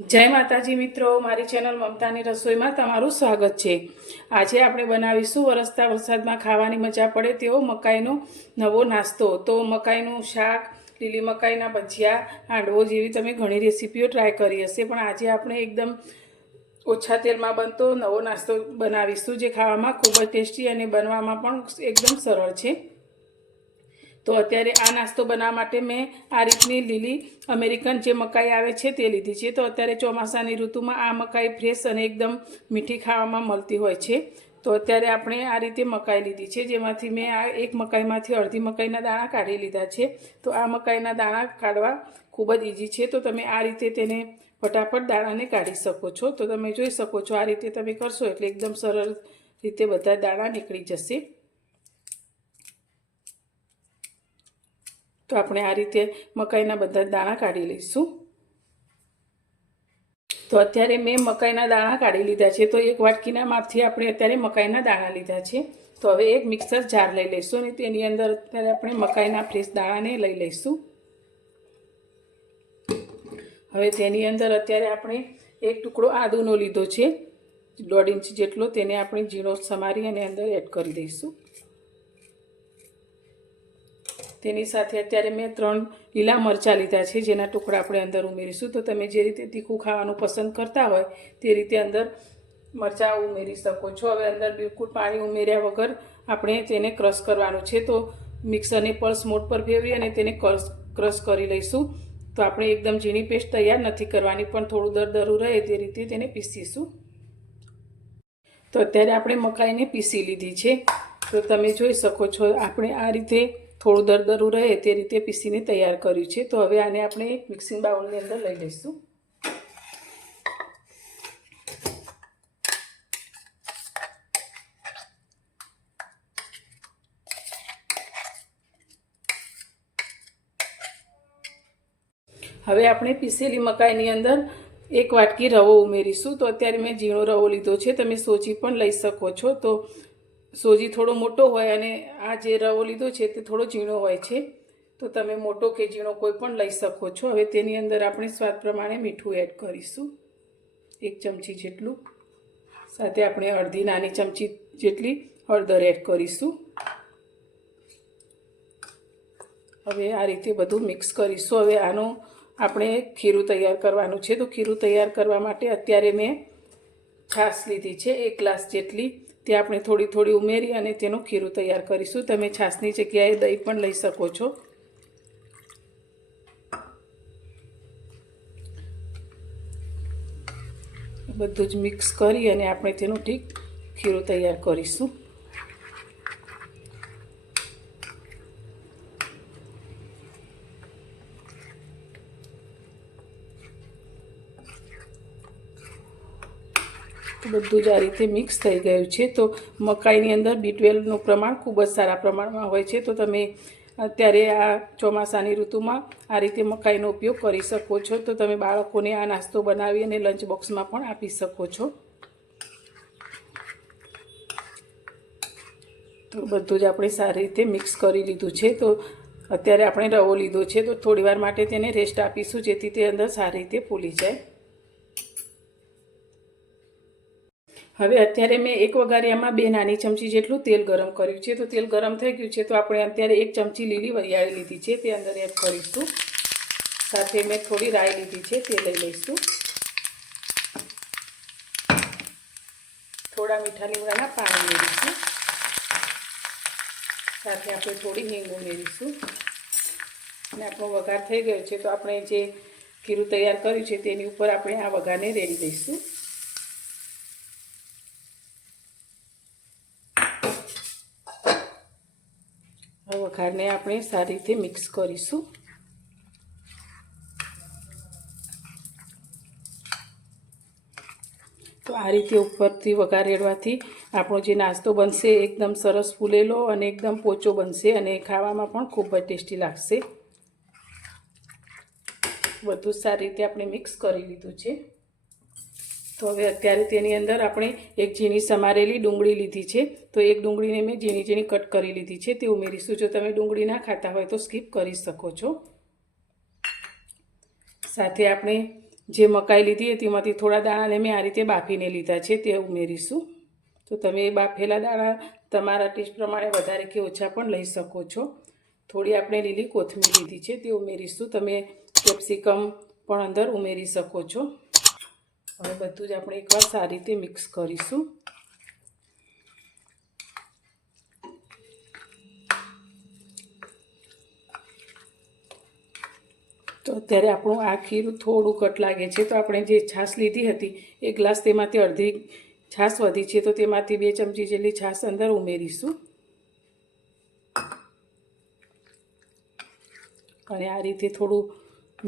जय माताजी मित्रों, मारी चेनल ममतानी रसोई में तमारुं स्वागत है। आज आपणे बनावीशुं वरसता वरसादमां खावानी मजा पड़े तेवो मकाईनो नवो नास्तो। तो मकाईनुं शाक, લીલી મકાઈના ભજીયા, હાંડવો જેવી તમે ઘણી રેસીપીઓ ટ્રાય કરી હશે, પણ આજે આપણે એકદમ ઓછા તેલમાં બનતો નવો નાસ્તો બનાવીશું જે ખાવામાં ખૂબ જ ટેસ્ટી અને બનવામાં પણ એકદમ સરળ છે। तो अत्यारे आ नास्तो बनावा माटे मैं आ रीतनी लीली अमेरिकन जे मकाई आवे छे ते लीधी छे। तो अत्यारे चोमासानी ऋतुमां आ मकाई फ्रेश अने एकदम मीठी खावामां मळती होय छे। तो अत्यारे आपणे आ रीते मकाई लीधी छे, जेमांथी मैं आ एक मकाईमांथी अर्धी मकाईना दाणा काढी लीधा छे। तो आ मकाईना दाणा काढवा खूब ज इजी छे। तो तमे आ रीते तेने फटाफट दाणाने काढी शको छो। तो तमे जोई शको छो आ रीते तमे करशो एटले एकदम सरळ रीते बधा दाणा निकળી जशे। तो आपणे आ रीते मकाईना बधा दाणा काढी लईशुं। तो अत्यारे मैं मकाईना दाणा काढी लीधा छे। तो एक वाटकीना मापथी आपणे अत्यारे मकाईना दाणा लीधा छे। तो हवे एक मिक्सर जार लई लईशुं अने तेनी अंदर अत्यारे आपणे मकाईना फ्रेश दाणाने लई लईशुं। हवे तेनी अंदर अत्यारे आपणे एक टुकड़ो आदुनो लीधो छे, 1.5 इंच जेटलो, तेने आपणे झीणो समारी अने अंदर एड करी दईशुं। तेनी साथे अत्यारे मैं 3 લીલા मरचा लीधा छे, जेना टुकड़ा आपणे अंदर उमेरीशुं। तो तमे जे रीते तीखું खावानुं पसंद करता होय ते रीते अंदर मरचा उमेरी शको छो। हवे अंदर बिलकुल पाणी उमेर्या वगर आपणे तेने क्रश करवानुं छे। तो मिक्सरने पल्स मोड पर फेरवी अने तेने क्रश करी लईशुं। तो आपणे एकदम झीणी पेस्ट तैयार नथी करवानी, पण थोडुं दरदरू रहे ते रीते तेने पीसीशुं। तो अत्यारे आपणे मकाईने पीसी लीधी छे। तो तमे जोई शको छो आपणे आ रीते थोड़ું दरदरू रहे ते रीते पीसीने तैयार कर्युं छे। तो हवे आने आपणे एक मिक्सिंग बाउलनी अंदर लई लईशुं। हवे आपणे पीसेली मकाईनी अंदर एक वाटकी रवो उमेरीशुं। तो अत्यारे मैं झीणो रवो लीधो छे, तमे सोजी पण लई शको छो। तो सोजी थोड़ो मोटो होय अने आ जे रवो लीधो छे ते थोड़ो झीणो होय छे। तो तमे मोटो के झीणो कोई पण लई शको छो। हवे तेनी अंदर आपणे स्वाद प्रमाणे मीठुं एड करीशुं, 1 चमची जेटલું। साथे आपणे अर्धी नानी चमची जेटली हळदर एड करीशुं। हवे आ रीते बधुं मिक्स करीशुं। हवे आनो आपणे खीरू तैयार करवानुं छे। तो खीरू तैयार करवा माटे अत्यारे मैं छाश लीधी छे 1 ग्लास जेटली, ते आपणे थोड़ी थोड़ी उमेरी अने तेनुं खीरू तैयार करीशुं। तमे छाशनी जग्याए दही पण लई शको छो। बधुं ज मिक्स करी अने आपणे तेनुं ठीक खीरू तैयार करीशुं। બધું જ આ રીતે મિક્સ થઈ ગયું છે। તો મકાઈની અંદર B12નું પ્રમાણ ખૂબ જ સારા પ્રમાણમાં હોય છે। તો તમે અત્યારે આ ચોમાસાની ઋતુમાં આ રીતે મકાઈનો ઉપયોગ કરી શકો છો। તો તમે બાળકોને આ નાસ્તો બનાવી અને લંચ બોક્સમાં પણ આપી શકો છો। તો બધું જ આપણે સારી રીતે મિક્સ કરી લીધું છે। તો અત્યારે આપણે રવો લીધો છે, તો થોડીવાર માટે તેને રેસ્ટ આપીશું જેથી તે અંદર સારી રીતે ફૂલી જાય। हवे अत्यारे मैं एक वगारियामां 2 नानी चमची जेटલું तेल गरम कर्युं छे। तो तेल गरम थई गयुं छे, तो आपणे अत्यारे 1 चमची લીલી वरियाળી लीधी छे ते अंदर एड करीशुं। साथे मैं थोड़ी राई लीधी छे ते लई लईशुं। थोड़ा मीठा લીમડાના पाणी उमेरीशुं। साथे आपणे थोड़ी हींग उमेरीशुं अने आपणो वघार थई गयो छे। तो आपणे जे खीरू तैयार कर्युं छे तेनी उपर आपणे आ वघारने रेडी दईशुं। वघारने आपणे सारी रीते मिक्स करीशुं। तो आ रीते उपरथी वघार रेडवाथी आपणो जे नास्तो बनशे एकदम सरस फूलेलो अने एकदम पोचो बनशे अने खावामां पण खूब ज टेस्टी लागशे। बधुं सारी रीते आपणे मिक्स करी लीधुं छे। तो हवे अत्यारे तेनी अंदर आपणे एक झीणी समारेली डુંગળી लीधी छे। तो एक डુંગળીને मैं झीणी झीणी कट करी लीधी छे ते उमेरीशुं। जो तमे डુંગળી ना खाता होय तो स्कीप करी शको छो। साथे आपणे જે મકાઈ લીધી હતી તેમાંથી થોડા દાણાને મેં આ રીતે બાફીને લીધા છે તે ઉમેરીશું. તો તમે બાફેલા દાણા તમારા ટેસ્ટ પ્રમાણે વધારે કે ઓછા પણ લઈ શકો છો. થોડી આપણે લીલી કોથમીર લીધી છે તે ઉમેરીશું. તમે કેપ્સિકમ પણ અંદર ઉમેરી શકો છો. હવે બધું જ આપણે એકવાર સારી રીતે મિક્સ કરીશું. તો અત્યારે આપણું આ ખીરું થોડું ઘટ લાગે છે, તો આપણે જે છાશ લીધી હતી 1 ગ્લાસ તેમાંથી અડધી છાશ વધી છે, તો તેમાંથી 2 ચમચી જેટલી છાશ અંદર ઉમેરીશું અને આ રીતે થોડું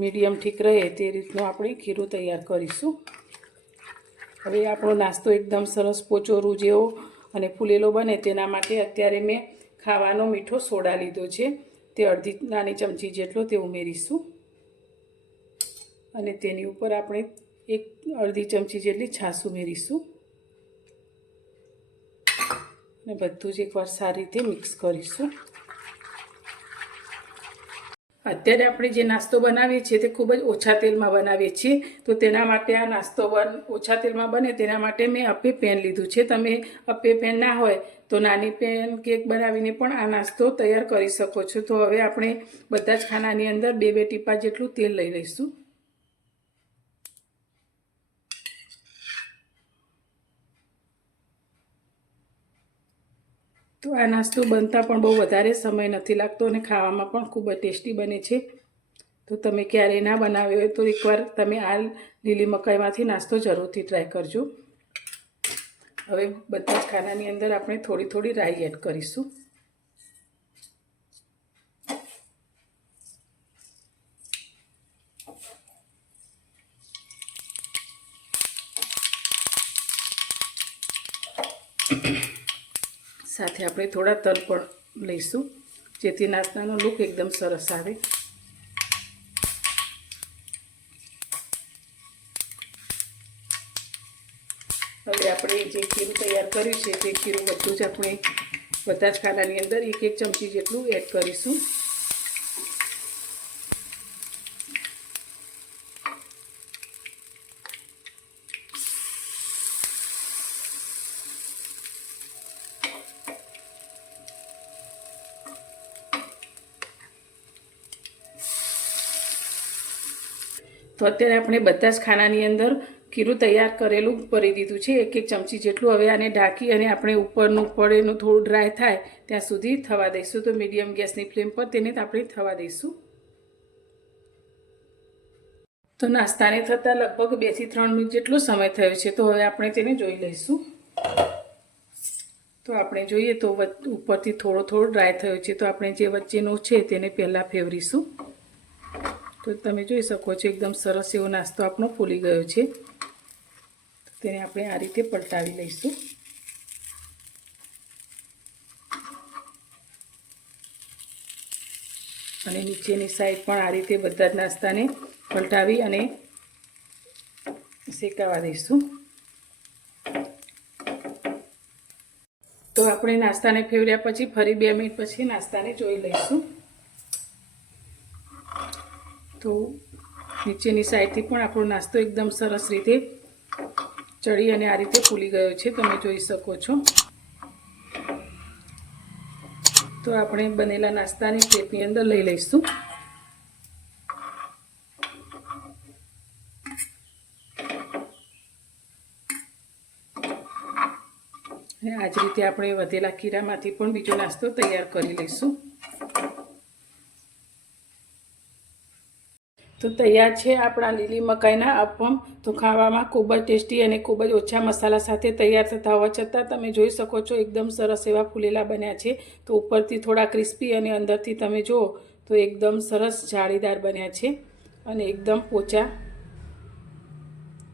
મીડિયમ ઠીક રહે તે રીતનું આપણે ખીરું તૈયાર કરીશું. હવે આપણો નાસ્તો એકદમ સરસ પોચોરું જેવો અને ફૂલેલો બને તેના માટે અત્યારે મેં ખાવાનો મીઠો સોડા લીધો છે, તે અડધી નાની ચમચી જેટલો તે ઉમેરીશું અને તેની ઉપર આપણે અડધી ચમચી જેટલી છાશ ઉમેરીશું અને બધું જ એકવાર સારી રીતે મિક્સ કરીશું. અત્યારે આપણે જે નાસ્તો બનાવીએ છીએ તે ખૂબ જ ઓછા તેલમાં બનાવીએ છીએ, તો તેના માટે આ નાસ્તો ઓછા તેલમાં બને તેના માટે મેં અપ્પે પેન લીધું છે. તમે અપ્પે પેન ના હોય તો નાની પેન કેક બનાવીને પણ આ નાસ્તો તૈયાર કરી શકો છો. તો હવે આપણે બધા જ ખાનાની અંદર 2 ટીપા જેટલું તેલ લઈ લઈશું. તો આ નાસ્તો બનતા પણ બહુ વધારે સમય નથી લાગતો અને ખાવામાં પણ ખૂબ જ ટેસ્ટી બને છે. તો તમે ક્યારેય ના બનાવ્યો હોય તો એકવાર તમે આ લીલી મકાઈમાંથી નાસ્તો જરૂરથી ટ્રાય કરજો. હવે બધા જ ખાનાની અંદર આપણે થોડી થોડી રાઈ એડ કરીશું. સાથે આપણે થોડા તલ પણ લઈશું, જેથી નાસ્તાનો લુક એકદમ સરસ આવે. હવે આપણે જે ખીરું તૈયાર કર્યું છે તે ખીરું બધું જ આપણે બધા જ ખાનાની અંદર 1 ચમચી જેટલું એડ કરીશું. તો અત્યારે આપણે બધા જ ખાનાની અંદર ખીરું તૈયાર કરેલું ભરી દીધું છે 1 ચમચી જેટલું. હવે આને ઢાંકી અને આપણે ઉપરનું પડેનું થોડું ડ્રાય થાય ત્યાં સુધી થવા દઈશું. તો મીડિયમ ગેસની ફ્લેમ પર તેને આપણે થવા દઈશું. તો નાસ્તાને થતાં લગભગ 2 થી 3 મિનિટ જેટલો સમય થયો છે. તો હવે આપણે તેને જોઈ લઈશું. તો આપણે જોઈએ તો ઉપરથી થોડો ડ્રાય થયો છે, તો આપણે જે વચ્ચેનો છે તેને પહેલાં ફેવરીશું. તો તમે જોઈ શકો છો એકદમ સરસ એવો નાસ્તો આપણો ફૂલી ગયો છે. તેને આપણે આ રીતે પલટાવી લઈશું. અને નીચેની સાઈડ પણ આ રીતે બધા જ નાસ્તાને પલટાવી અને શેકાવા દઈશું. તો આપણે નાસ્તાને ફેવર્યા પછી ફરી 2 મિનિટ પછી નાસ્તાને જોઈ લઈશું. તો નીચેની સાઈડથી પણ આપણો નાસ્તો એકદમ સરસ રીતે ચડી અને આ રીતે ફૂલી ગયો છે, તમે જોઈ શકો છો. તો આપણે બનેલા નાસ્તાની પ્લેટની અંદર લઈ લઈશું. અને આ જ રીતે આપણે વધેલા ખીરામાંથી પણ બીજો નાસ્તો તૈયાર કરી લઈશું. તો તૈયાર છે આપણા લીલી મકાઈના અપમ. તો ખાવામાં ખૂબ જ ટેસ્ટી અને ખૂબ જ ઓછા મસાલા સાથે તૈયાર થતા હોવા છતાં તમે જોઈ શકો છો એકદમ સરસ એવા ફૂલેલા બન્યા છે. તો ઉપરથી થોડા ક્રિસ્પી અને અંદરથી તમે જુઓ તો એકદમ સરસ જાળીદાર બન્યા છે અને એકદમ પોચા.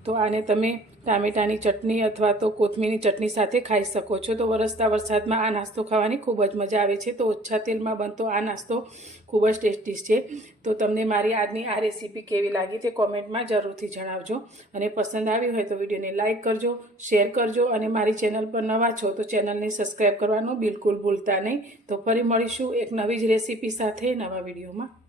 તો આને તમે ટામેટાની ચટણી અથવા તો કોથમીરની ચટણી સાથે ખાઈ શકો છો. તો વરસતા વરસાદમાં આ નાસ્તો ખાવાની ખૂબ જ મજા આવે છે. તો ઓછા તેલમાં બનતો આ નાસ્તો ખૂબ જ ટેસ્ટી છે. તો તમને મારી આજની આ રેસીપી કેવી લાગી તે કોમેન્ટમાં જરૂરથી જણાવજો. અને પસંદ આવી હોય તો વિડીયોને લાઇક કરજો, શેર કરજો અને મારી ચેનલ પર નવા છો તો ચેનલને સબસ્ક્રાઈબ કરવાનું બિલકુલ ભૂલતા નહીં. તો ફરી મળીશું એક નવી જ રેસીપી સાથે નવા વિડીયોમાં.